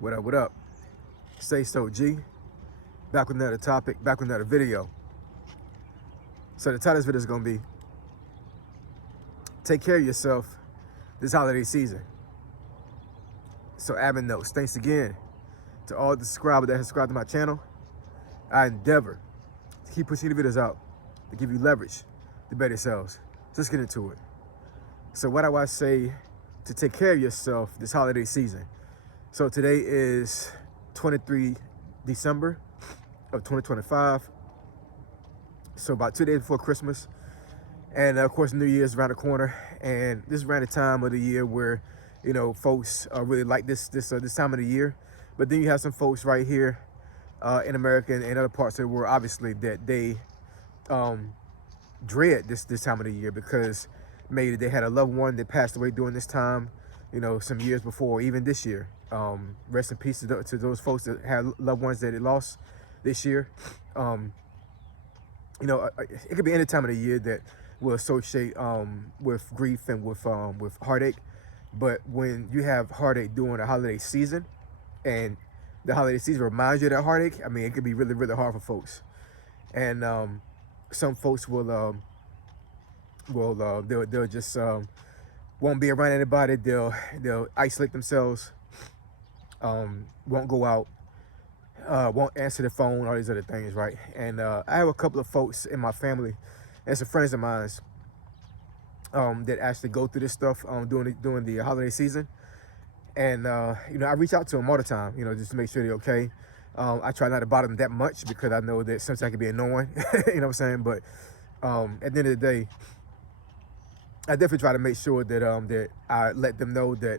What up, what up? Say so, G. Back with another topic, back with another video. So the title of this video is going to be take care of yourself this holiday season. So admin notes, thanks again to all the subscribers that have subscribed to my channel. I endeavor to keep pushing the videos out to give you leverage to better yourselves. So let's get into it. So what do I say to take care of yourself this holiday season? So today is 23 December of 2025. So about 2 days before Christmas. And of course, New Year's around the corner. And this is around the time of the year where, you know, folks really like this time of the year. But then you have some folks right here in America and other parts of the world, obviously, that they dread this time of the year because maybe they had a loved one that passed away during this time, you know, some years before, even this year. Rest in peace to those folks that had loved ones that they lost this year. You know, it could be any time of the year that will associate with grief and with heartache. But when you have heartache during the holiday season, and the holiday season reminds you of that heartache, I mean, it could be really, really hard for folks. And some folks they'll just won't be around anybody. They'll isolate themselves. Won't go out. Won't answer the phone, all these other things, right? And I have a couple of folks in my family and some friends of mine that actually go through this stuff during the holiday season. And you know, I reach out to them all the time, you know, just to make sure they're okay. I try not to bother them that much because I know that sometimes it can be annoying, you know what I'm saying? But at the end of the day, I definitely try to make sure that that I let them know that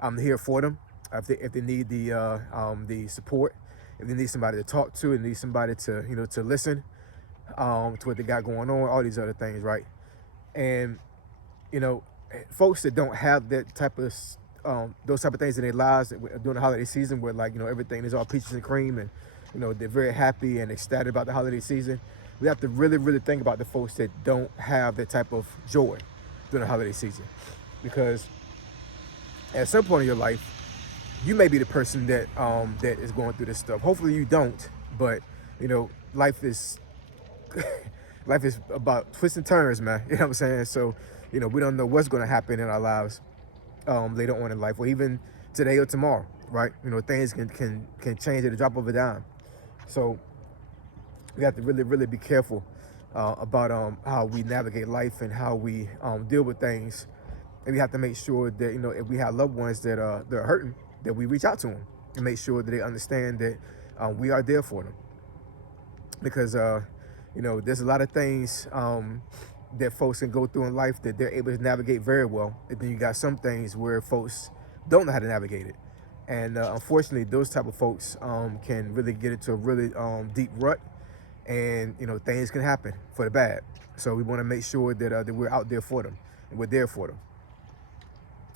I'm here for them. If they need the support, if they need somebody to talk to, and need somebody to, you know, to listen to what they got going on, all these other things, right? And you know, folks that don't have that type of those type of things in their lives during the holiday season, where, like, you know, everything is all peaches and cream, and you know, they're very happy and ecstatic about the holiday season. We have to really, really think about the folks that don't have that type of joy during the holiday season, because at some point in your life, you may be the person that that is going through this stuff. Hopefully you don't, but you know, life is life is about twists and turns, man. You know what I'm saying? So, you know, we don't know what's going to happen in our lives later on in life, or even today or tomorrow, right? You know, things can change at the drop of a dime. So we have to really, really be careful about how we navigate life and how we deal with things. And we have to make sure that, you know, if we have loved ones that are hurting, that we reach out to them and make sure that they understand that we are there for them. Because you know, there's a lot of things that folks can go through in life that they're able to navigate very well, and then you got some things where folks don't know how to navigate it. And unfortunately, those type of folks can really get into a really deep rut, and you know, things can happen for the bad. So we want to make sure that that we're out there for them and we're there for them.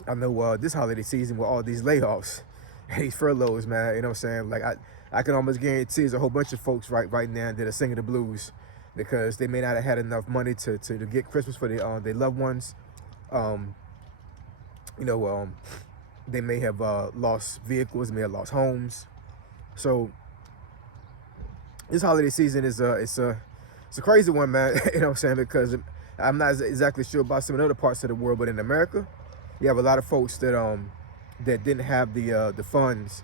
I know this holiday season with all these layoffs and these furloughs, man, you know what I'm saying? Like, I can almost guarantee there's a whole bunch of folks right now that are singing the blues because they may not have had enough money to get Christmas for their loved ones. You know, they may have lost vehicles, may have lost homes. So this holiday season is it's a crazy one, man. You know what I'm saying? Because I'm not exactly sure about some of the other parts of the world, but in America, you have a lot of folks that that didn't have the funds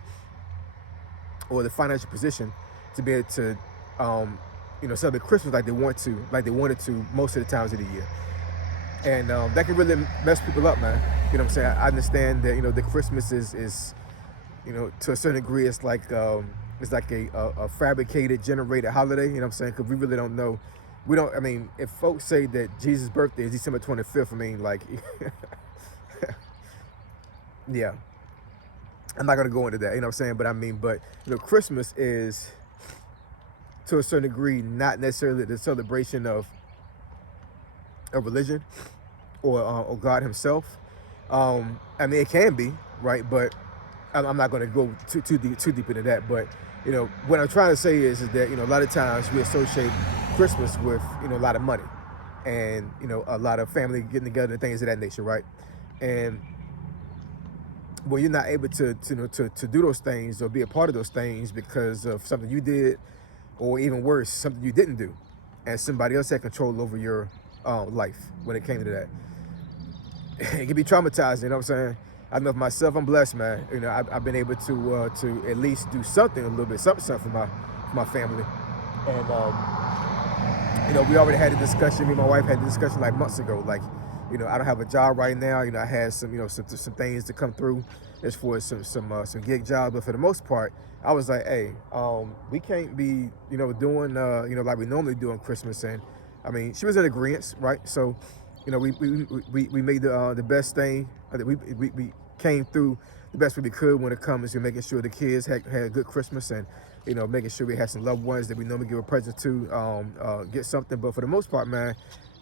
or the financial position to be able to you know, celebrate Christmas like they wanted to most of the times of the year. And that can really mess people up, man. You know what I'm saying? I understand that, you know, the Christmas is you know, to a certain degree, it's like a fabricated, generated holiday. You know what I'm saying? Because we really don't know. We don't. I mean, if folks say that Jesus' birthday is December 25th, I mean, like, yeah, I'm not gonna go into that. You know what I'm saying? But I mean, but you know, Christmas is, to a certain degree, not necessarily the celebration of religion or God Himself. I mean, it can be, right? But I'm not going to go too deep into that. But you know, what I'm trying to say is that, you know, a lot of times we associate Christmas with, you know, a lot of money and, you know, a lot of family getting together and things of that nature, right? And well, you're not able to do those things or be a part of those things because of something you did, or even worse, something you didn't do, and somebody else had control over your life when it came to that. It can be traumatizing. You know what I'm saying? I know for myself, I'm blessed, man. You know, I've been able to at least do something a little bit, something for my family, and you know, we already had a discussion. Me and my wife had a discussion like months ago. Like, you know, I don't have a job right now. You know, I had some, you know, some things to come through as far as some gig jobs. But for the most part, I was like, hey, we can't be, you know, doing, you know, like we normally do on Christmas. And I mean, she was in agreement, right? So, you know, we made the best thing. We came through the best way we could when it comes to making sure the kids had a good Christmas, and you know, making sure we had some loved ones that we normally give a present to, get something. But for the most part, man,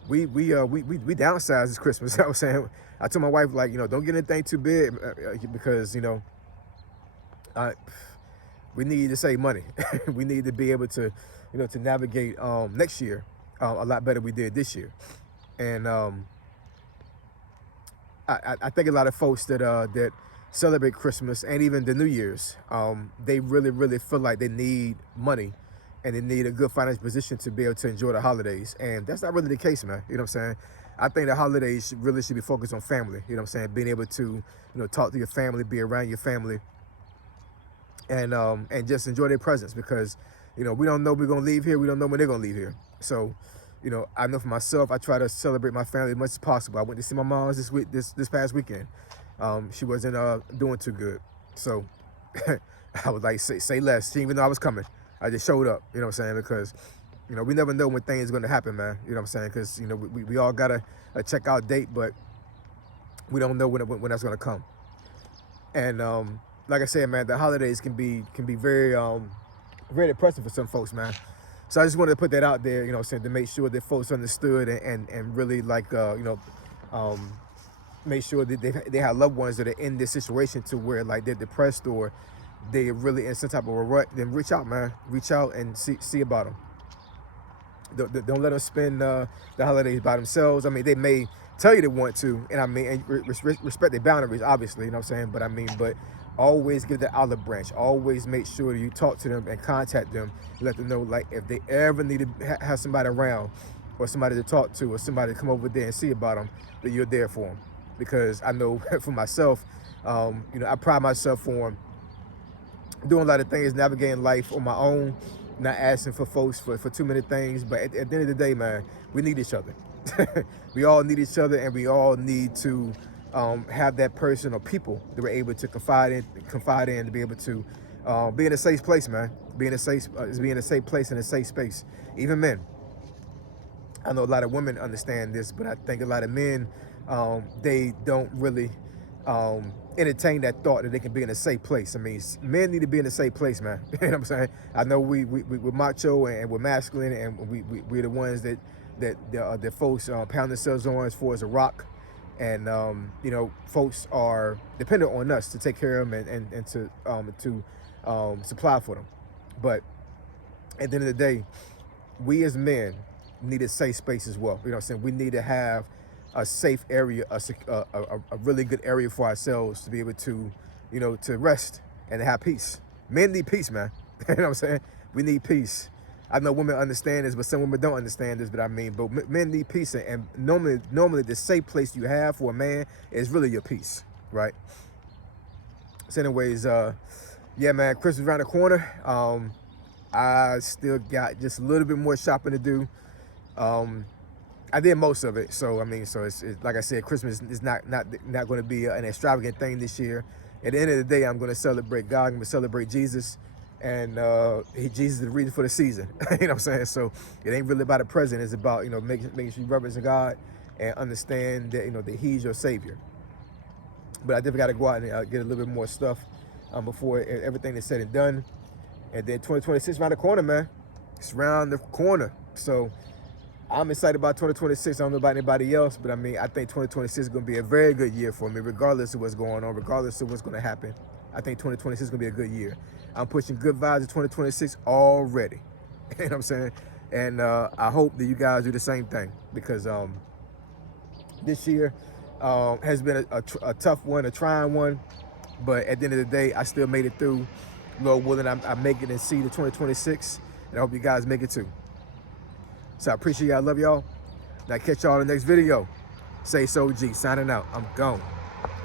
we downsized this Christmas. I was saying, I told my wife, like, you know, don't get anything too big, because you know, uh, we need to save money. We need to be able to, you know, to navigate next year a lot better than we did this year. And I think a lot of folks that celebrate Christmas and even the New Year's, they really feel like they need money and they need a good financial position to be able to enjoy the holidays. And that's not really the case, man. You know what I'm saying? I think the holidays really should be focused on family. You know what I'm saying? Being able to, you know, talk to your family, be around your family, and just enjoy their presence, because you know, we don't know we're gonna leave here. We don't know when they're gonna leave here. So, you know, I know for myself, I try to celebrate my family as much as possible. I went to see my mom's this past weekend. She wasn't doing too good, so I was like, say less. She didn't even know I was coming. I just showed up. You know what I'm saying? Because you know, we never know when things are gonna happen, man. You know what I'm saying? Because you know, we all got a checkout date, but we don't know when that's gonna come. And like I said, man, the holidays can be very very depressing for some folks, man. So I just wanted to put that out there, you know, saying, to make sure that folks understood, and really, like, you know, um, make sure that they have loved ones that are in this situation to where like they're depressed or they're really in some type of a rut. Then reach out, man. Reach out and see about them. Don't let them spend the holidays by themselves. I mean, they may tell you they want to, and I mean, and respect their boundaries, obviously, you know what I'm saying? But I mean, but always give the olive branch. Always make sure that you talk to them and contact them. Let them know, like, if they ever need to have somebody around, or somebody to talk to, or somebody to come over there and see about them, that you're there for them. Because I know for myself, you know, I pride myself on doing a lot of things, navigating life on my own, not asking for folks for too many things. But at the end of the day, man, we need each other. We all need each other, and we all need to have that person or people that we're able to confide in, to be able to be in a safe place, man. Be in a safe place and a safe space. Even men. I know a lot of women understand this, but I think a lot of men, they don't really entertain that thought that they can be in a safe place. I mean, men need to be in a safe place, man. You know what I'm saying? I know we're macho and we're masculine, and we're the ones that folks pound themselves on as far as a rock. And you know, folks are dependent on us to take care of them, and to supply for them. But at the end of the day, we as men need a safe space as well. You know what I'm saying? We need to have a safe area, a really good area for ourselves to be able to, you know, to rest and to have peace. Men need peace, man. You know what I'm saying? We need peace. I know women understand this, but some women don't understand this. But I mean, but men need peace, and normally the safe place you have for a man is really your peace, right? So anyways, yeah, man, Christmas around the corner. I still got just a little bit more shopping to do. I did most of it, so I mean, so it's like I said, Christmas is not going to be an extravagant thing this year. At the end of the day, I'm going to celebrate God. I'm going to celebrate Jesus, and Jesus is the reason for the season. You know what I'm saying? So it ain't really about a present. It's about, you know, making sure you reverence God and understand that, you know, that He's your Savior. But I definitely got to go out and get a little bit more stuff before everything is said and done. And then 2026 around the corner, man. It's around the corner. So I'm excited about 2026. I don't know about anybody else, but I mean, I think 2026 is going to be a very good year for me, regardless of what's going on, regardless of what's going to happen. I think 2026 is going to be a good year. I'm pushing good vibes in 2026 already. You know what I'm saying? And I hope that you guys do the same thing, because this year has been a tough one, a trying one. But at the end of the day, I still made it through. Lord willing, I make it and see the 2026, and I hope you guys make it too. So I appreciate y'all, love y'all, and I catch y'all in the next video. Say so G, signing out. I'm gone.